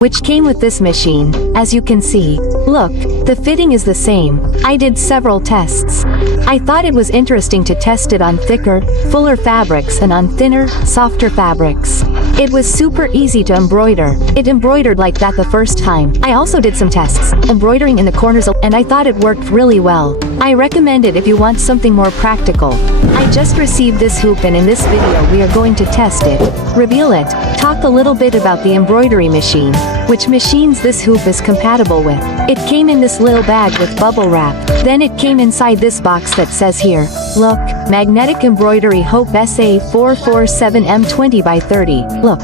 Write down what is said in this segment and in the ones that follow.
which came with this machine, as you can see. Look, the fitting is the same. I did several tests. I thought it was interesting to test it on thicker, fuller fabrics and on thinner, softer fabrics. It was super easy to embroider. It embroidered like that the first time. I also did some tests, embroidering in the corners, and I thought it worked really well. I recommend it if you want something more practical. I just received this hoop, and in this video we are going to test it, reveal it, talk a little bit about the embroidery machine, which machines this hoop is compatible with. It came in this little bag with bubble wrap. Then it came inside this box that says here, look, Magnetic Embroidery Hoop SA447M 20x30. Look,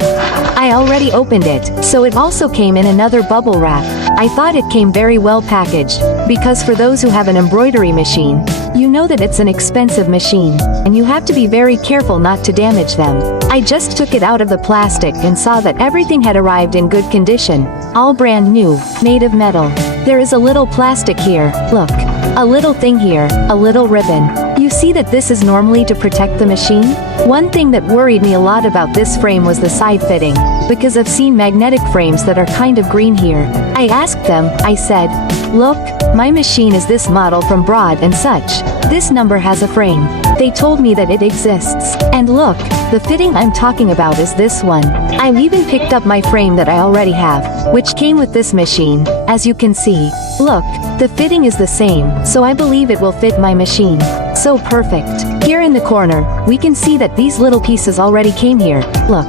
I already opened it, so it also came in another bubble wrap. I thought it came very well packaged, because for those who have an embroidery machine, you know that it's an expensive machine, and you have to be very careful not to damage them. I just took it out of the plastic and saw that everything had arrived in good condition, all brand new, made of metal. There is a little plastic here, look, a little thing here, a little ribbon. You see that this is normally to protect the machine? One thing that worried me a lot about this frame was the side fitting, because I've seen magnetic frames that are kind of green here. I asked them, I said, look, my machine is this model from Broad and such. This number has a frame. They told me that it exists. And look, the fitting I'm talking about is this one. I even picked up my frame that I already have, which came with this machine, as you can see. Look, the fitting is the same, so I believe it will fit my machine. So perfect. Here in the corner, we can see that these little pieces already came here, look.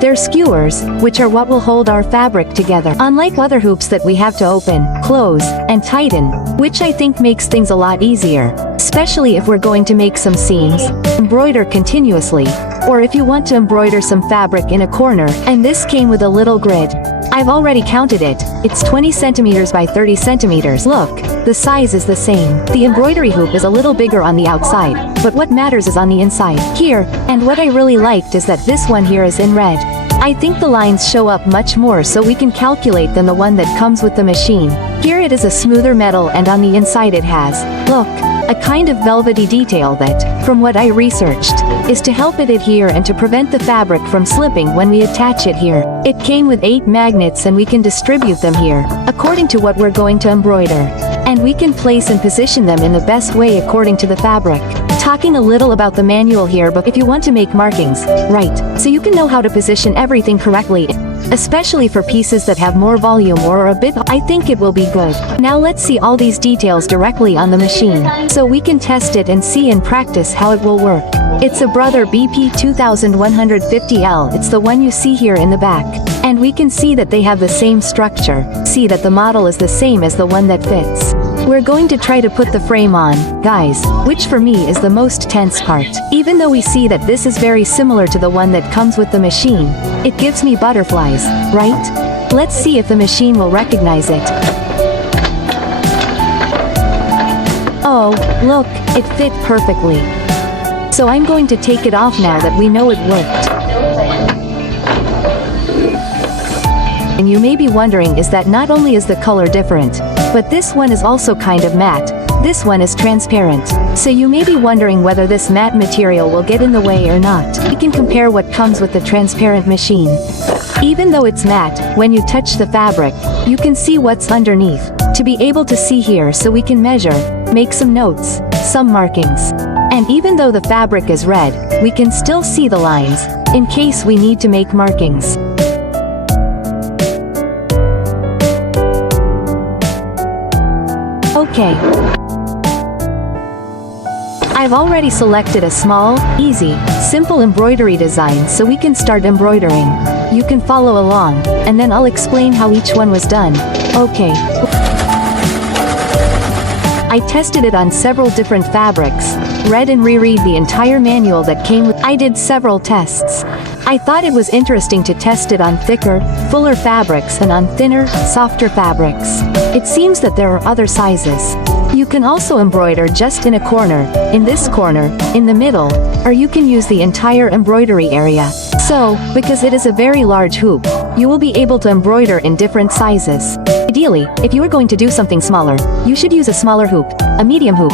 They're skewers, which are what will hold our fabric together. Unlike other hoops that we have to open, close, and tighten, which I think makes things a lot easier, especially if we're going to make some seams, embroider continuously, or if you want to embroider some fabric in a corner, and this came with a little grid. I've already counted it, it's 20 centimeters by 30 centimeters. Look, the size is the same. The embroidery hoop is a little bigger on the outside, but what matters is on the inside. Here, and what I really liked is that this one here is in red. I think the lines show up much more so we can calculate than the one that comes with the machine. Here it is a smoother metal, and on the inside it has, look, a kind of velvety detail that, from what I researched, is to help it adhere and to prevent the fabric from slipping when we attach it here. It came with 8 magnets, and we can distribute them here, according to what we're going to embroider. And we can place and position them in the best way according to the fabric. Talking a little about the manual here, but if you want to make markings, right, so you can know how to position everything correctly, especially for pieces that have more volume or a bit, I think it will be good. Now let's see all these details directly on the machine, so we can test it and see in practice how it will work. It's a Brother BP2150L, it's the one you see here in the back. And we can see that they have the same structure, see that the model is the same as the one that fits. We're going to try to put the frame on, guys, which for me is the most tense part. Even though we see that this is very similar to the one that comes with the machine, it gives me butterflies, right? Let's see if the machine will recognize it. Oh, look, it fit perfectly. So I'm going to take it off now that we know it worked. And you may be wondering, is that not only is the color different, but this one is also kind of matte. This one is transparent. So you may be wondering whether this matte material will get in the way or not. We can compare what comes with the transparent machine. Even though it's matte, when you touch the fabric, you can see what's underneath. To be able to see here, so we can measure, make some notes, some markings. And even though the fabric is red, we can still see the lines, in case we need to make markings. Okay. I've already selected a small, easy, simple embroidery design, so we can start embroidering. You can follow along, and then I'll explain how each one was done. Okay. I tested it on several different fabrics, read and reread the entire manual that came with. I did several tests. I thought it was interesting to test it on thicker, fuller fabrics and on thinner, softer fabrics. It seems that there are other sizes. You can also embroider just in a corner, in this corner, in the middle, or you can use the entire embroidery area. So, because it is a very large hoop, you will be able to embroider in different sizes. Ideally, if you are going to do something smaller, you should use a smaller hoop, a medium hoop,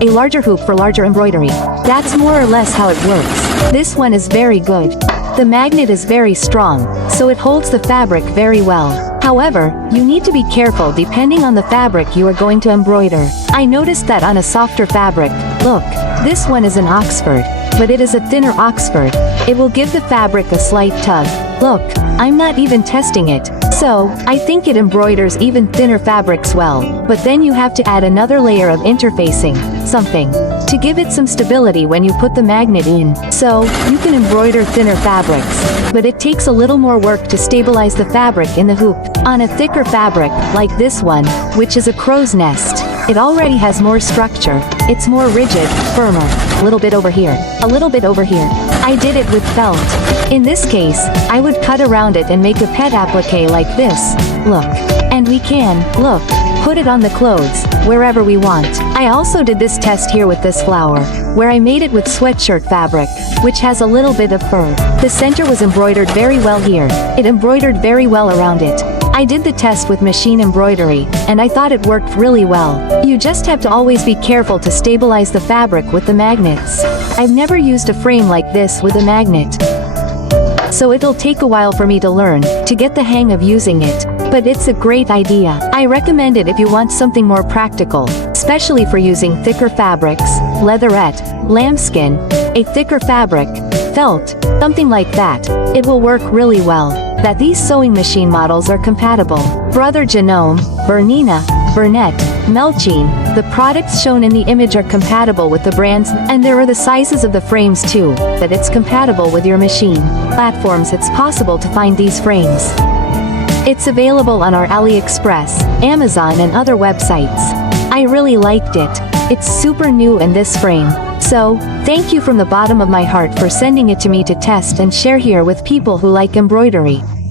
a larger hoop for larger embroidery. That's more or less how it works. This one is very good. The magnet is very strong, so it holds the fabric very well. However, you need to be careful depending on the fabric you are going to embroider. I noticed that on a softer fabric, look, this one is an Oxford, but it is a thinner Oxford. It will give the fabric a slight tug. Look, I'm not even testing it. So, I think it embroiders even thinner fabrics well, but then you have to add another layer of interfacing, something, to give it some stability when you put the magnet in. So, you can embroider thinner fabrics, but it takes a little more work to stabilize the fabric in the hoop. On a thicker fabric, like this one, which is a crow's nest, it already has more structure, it's more rigid, firmer. A little bit over here, a little bit over here. I did it with felt. In this case, I would cut around it and make a pet applique like this. Look. And we can, look, put it on the clothes, wherever we want. I also did this test here with this flower, where I made it with sweatshirt fabric, which has a little bit of fur. The center was embroidered very well here. It embroidered very well around it. I did the test with machine embroidery, and I thought it worked really well. You just have to always be careful to stabilize the fabric with the magnets. I've never used a frame like this with a magnet, so it'll take a while for me to learn, to get the hang of using it. But it's a great idea. I recommend it if you want something more practical, especially for using thicker fabrics, leatherette, lambskin, a thicker fabric, felt, something like that. It will work really well. That these sewing machine models are compatible. Brother Genome, Bernina, Burnett, Melchine, the products shown in the image are compatible with the brands, and there are the sizes of the frames too, that it's compatible with your machine. Platforms it's possible to find these frames. It's available on our AliExpress, Amazon and other websites. I really liked it. It's super new in this frame. So, thank you from the bottom of my heart for sending it to me to test and share here with people who like embroidery.